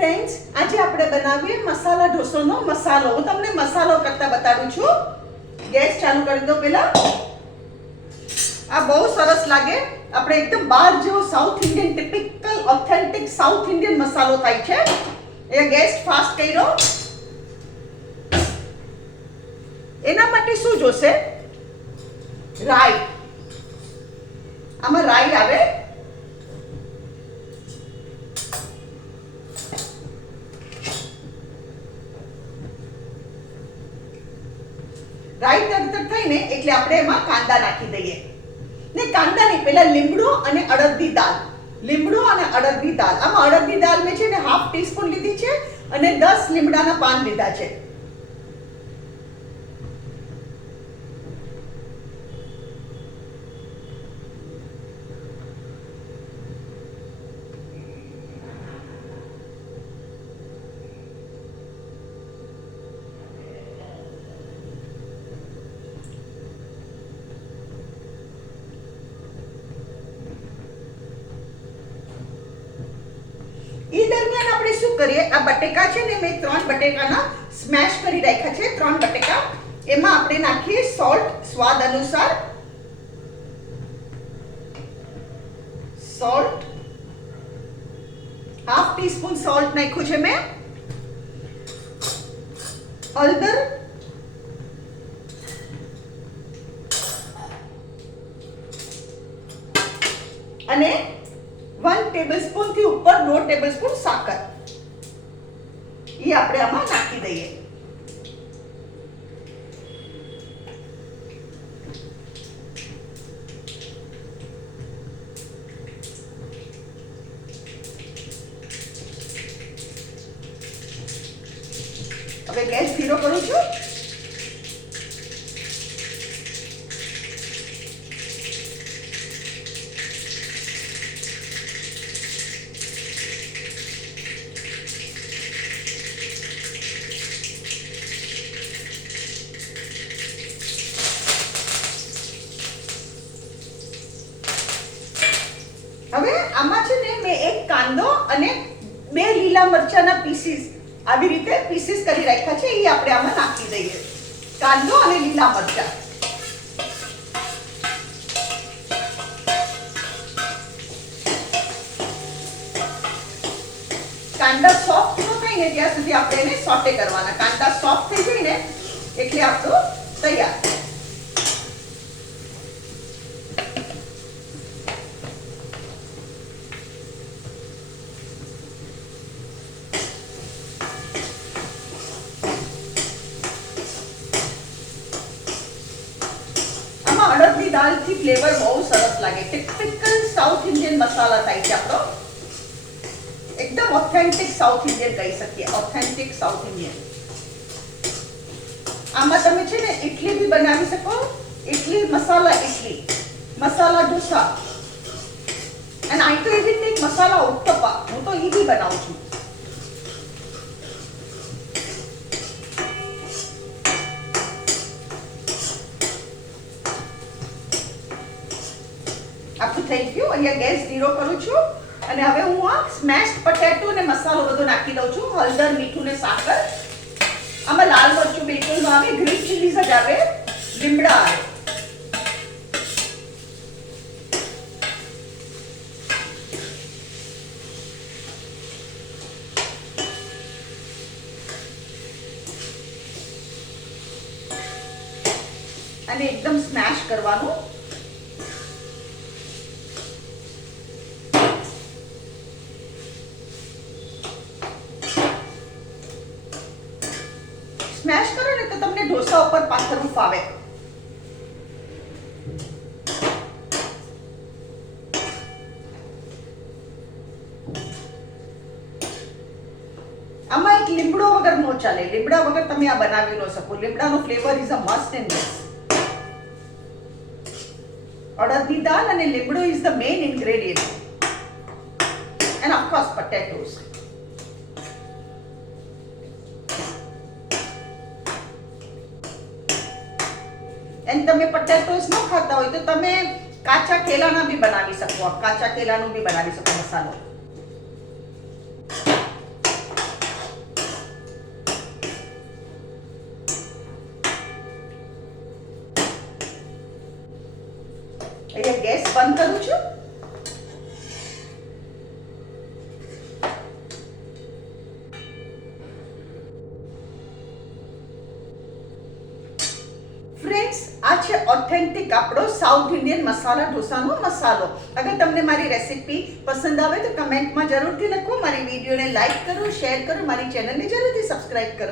Friends, આજે આપણે બનાવીએ મસાલા ઢોસાનો મસાલો. હું તમને મસાલો કરતા બતાડું છું. ગેસ ચાલુ કરી દો પહેલા. આ બહુ સરસ લાગે. આપણે એકદમ બહાર જેવો south Indian typical authentic south Indian મસાલો થાય છે. એ ગેસ ફાસ્ટ કર્યો. એના માટે શું જોશે? રાઈ. આમાં રાઈ આવે. રાઈ તરતર થઈને એટલે આપણે એમાં કાંદા નાખી દઈએ. ને કાંદાની પહેલા લીમડો અને અડદની દાળ. લીમડો અને અડદની દાળ. આમાં અડદની દાળ મેં છે ને હાફ ટીસ્પૂન લીધી છે અને 10 લીમડાના પાન લીધા છે. એ દરમિયાન આપણે શું કરીએ? આ બટેકા છે ને મેં 3 બટેકાના સ્મેશ કરી રાખ્યા છે. 3 બટેકા. એમાં આપણે નાખીએ સોલ્ટ સ્વાદ અનુસાર. સોલ્ટ હાફ ટીસ્પૂન સોલ્ટ નાખ્યું છે મેં. હળદર અને 1 ટેબલસ્પૂન થી ઉપર 1.5 ટેબલસ્પૂન સાકર. એ આપણે આમાં નાખી દઈએ. હવે ગેસ ધીરો કરું છું. હવે આમાં છે ને મેં એક કાંદો અને 2 લીલા મરચાના પીસીસ આવી રીતે પીસીસ કરી રાખ્યા છે. એ આપણે આમાં નાખી દઈએ. કાંદો અને લીલા મરચા. કાંદા સોફ્ટ ન થાય ને ત્યાં સુધી આપણે એને સોટે કરવાના. કાંદા સોફ્ટ થઈ જાય ને એટલે આપણું તૈયાર. અડદની દાળથી ફ્લેવર બહુ સરસ લાગે. ટિપિકલ સાઉથ ઇન્ડિયન મસાલા થાય છે આપણો. એકદમ ઓથેન્ટિક સાઉથ ઇન્ડિયન કહી શકીએ. Authentic south Indian. આમાં તમે છે ને ઇડલી બી બનાવી શકો. ઇડલી મસાલા ઇડલી, મસાલા ઢોસા. અને આઈ તો એવી રીતે મસાલા ઉત્તપા. હું તો ઈ બી બનાવું છું. આપણું થઈ ગયું. અહીંયા ગેસ ધીરો કરું છું અને હવે હું આ સ્મેશ્ડ પોટેટો અને મસાલો બધો નાખી દઉં છું. હળદર, મીઠું ને સાકર. આમાં લાલ મરચું બિલકુલ ન આવે. ગ્રીન ચીલીઝ જ આવે. લીમડા આવે. અને એકદમ સ્મેશ કરવાનું. સ્મેશ કરો ને તો તમને ઢોસા ઉપર પાથરવું ફાવે. આમાં એક લીમડો વગર નો ચાલે. લીમડા વગર તમે આ બનાવી ન શકો. લીમડાનો flavour is a must in this. અડદની દાળ અને લીમડો is the main ingredient. And of course potatoes. And તમે પોટેટોસ ન ખાતા હોય તો તમે કાચા કેલાના બી બનાવી શકો. કાચા કેલાનું બી બનાવી શકો મસાલો. અહીંયા ગેસ બંધ કરું છું. ફ્રેન્ડ્સ, આ છે ઓથેન્ટિક આપણો સાઉથ ઇન્ડિયન મસાલા ઢોસાનો મસાલો. અગર તમને મારી રેસીપી પસંદ આવે તો કમેન્ટમાં જરૂરથી લખો. મારી વિડીયોને લાઈક કરો, શેર કરો, મારી ચેનલને જરૂરથી સબસ્ક્રાઇબ કરો.